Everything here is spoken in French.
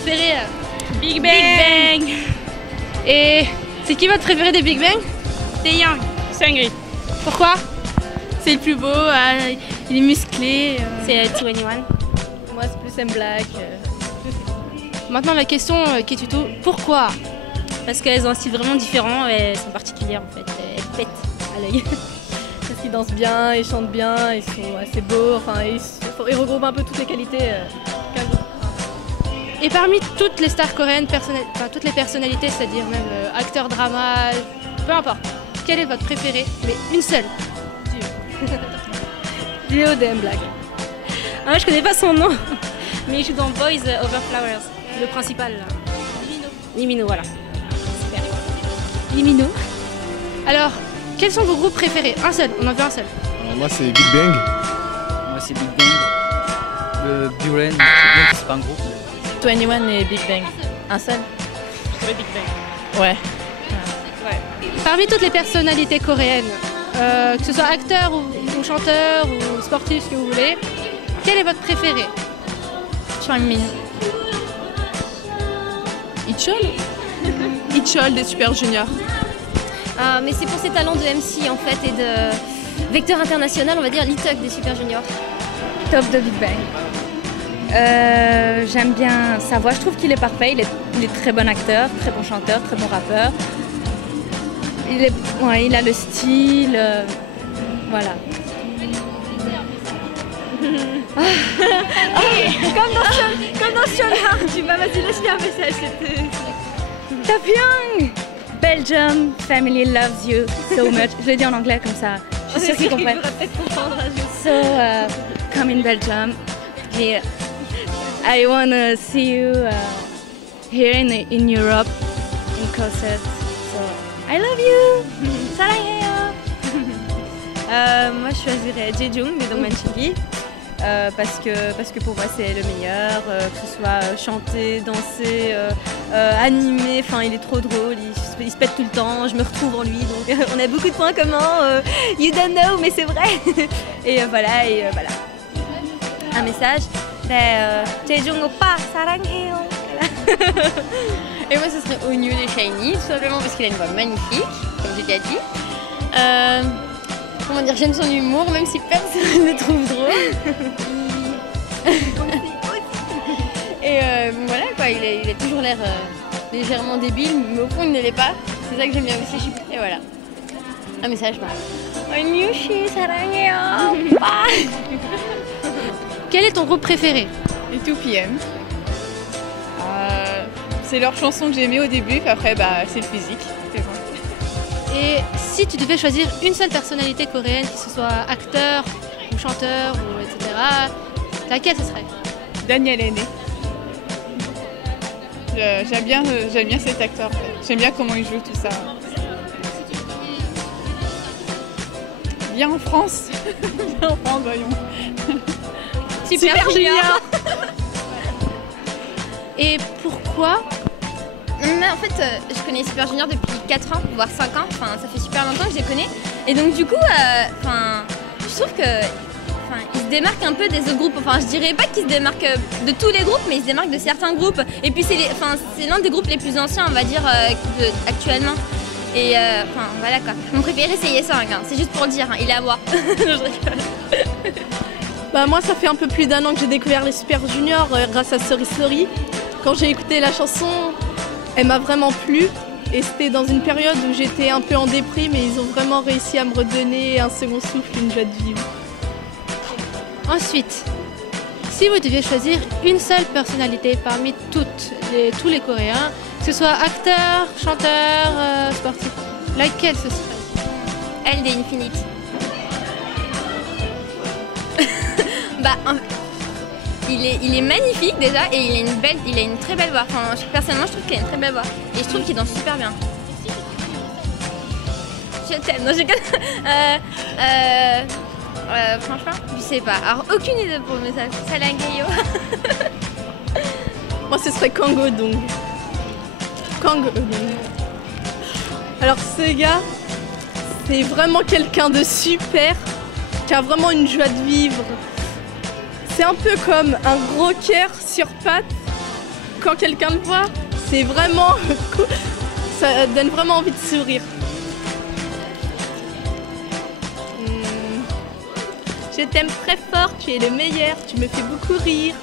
préféré? Big Bang. Et c'est qui votre préféré des Big Bang? Taeyang, Seungri. Pourquoi? C'est le plus beau, il est musclé. C'est 2NE1. Moi c'est plus M-Black. Maintenant la question qui est tuto, pourquoi? Parce qu'elles ont un style vraiment différent et elles sont particulières en fait. Elles pètent à l'œil. Parce qu'ils dansent bien, ils chantent bien, ils sont assez beaux, enfin ils regroupent un peu toutes les qualités qu'un groupe. Et parmi toutes les stars coréennes, toutes les personnalités, c'est-à-dire même acteurs drama, peu importe, quel est votre préféré? Mais une seule. Léo de M-Black. Ah, moi je connais pas son nom, mais il joue dans Boys Over Flowers, le principal. Limino, voilà. Super. Limino. Alors, quels sont vos groupes préférés? Un seul, on en veut un seul. Moi c'est Big Bang. Moi c'est Big Bang. Le Buren, c'est pas un groupe. 2NE1 et Big Bang. Un seul? Ouais, Big Bang. Ouais. Parmi toutes les personnalités coréennes, que ce soit acteur ou chanteur ou sportif, ce que vous voulez, quel est votre préféré? Changmin. Ichol. Ichol des Super Juniors. Mais c'est pour ses talents de MC en fait et de vecteur international, on va dire Lee-Tuk des Super Juniors. Top de Big Bang. J'aime bien sa voix, je trouve qu'il est parfait, il est très bon acteur, très bon chanteur, très bon rappeur. Il a le style, voilà. Comme dans Sionhar, tu vas vas-y laisse-lui un message. Taepyeong! Belgium, family loves you so much. Je le dis en anglais comme ça, je suis sûre qu'ils comprennent. So, come in Belgium. Here. I wanna see you here in Europe, in concert. So, I love you! 사랑해요! Moi je choisirais Jaejong de Manchili. Parce que pour moi c'est le meilleur, que ce soit chanter, danser, animer, enfin il est trop drôle, il se pète tout le temps, je me retrouve en lui, donc on a beaucoup de points communs, you don't know mais c'est vrai. Et voilà, un message, Jaejong oppa, 사랑해요. Et moi ce serait Onyu des Shiny, tout simplement parce qu'il a une voix magnifique, comme j'ai déjà dit. Comment dire, j'aime son humour, même si personne ne le trouve drôle. Et voilà quoi, il a toujours l'air légèrement débile, mais au fond il ne l'est pas. C'est ça que j'aime bien aussi. Et voilà. Un message Onyushi 사랑해요. Quel est ton groupe préféré? Et 2PM. C'est leur chanson que j'ai aimée au début, puis après c'est le physique. C'est bon. Et si tu devais choisir une seule personnalité coréenne, que ce soit acteur ou chanteur ou etc., laquelle ce serait? Daniel Aîné. J'aime bien cet acteur. En fait. J'aime bien comment il joue tout ça. Viens en France. Viens en France, voyons. Super Junior. Et pourquoi? Mais en fait, je connais Super Junior depuis 4 ans, voire 5 ans, enfin ça fait super longtemps que je les connais. Et donc du coup, je trouve que ils se démarquent un peu des autres groupes. Enfin, je dirais pas qu'ils se démarquent de tous les groupes, mais ils se démarquent de certains groupes. Et puis c'est l'un des groupes les plus anciens, on va dire, actuellement. Et voilà quoi. Mon préféré c'est Yesung, c'est juste pour le dire, il est à moi. Je rigole. Moi ça fait un peu plus d'1 an que j'ai découvert les Super Juniors grâce à Sorry Sorry. Quand j'ai écouté la chanson, elle m'a vraiment plu. Et c'était dans une période où j'étais un peu en déprime et ils ont vraiment réussi à me redonner un second souffle, une joie de vivre. Ensuite, si vous deviez choisir une seule personnalité parmi tous les Coréens, que ce soit acteur, chanteur, sportif, laquelle ce serait? Elle des Infinite. Il est magnifique déjà et il a une très belle voix. Enfin, personnellement, je trouve qu'il a une très belle voix et je trouve qu'il danse super bien. Je t'aime, non, franchement, je sais pas. Alors, aucune idée pour le message. Salangayo. Moi, ce serait Kang Ho-dong. Alors, ce gars, c'est vraiment quelqu'un de super, qui a vraiment une joie de vivre. C'est un peu comme un gros cœur sur pattes quand quelqu'un le voit, c'est vraiment cool. Ça donne vraiment envie de sourire. Je t'aime très fort, tu es le meilleur, tu me fais beaucoup rire.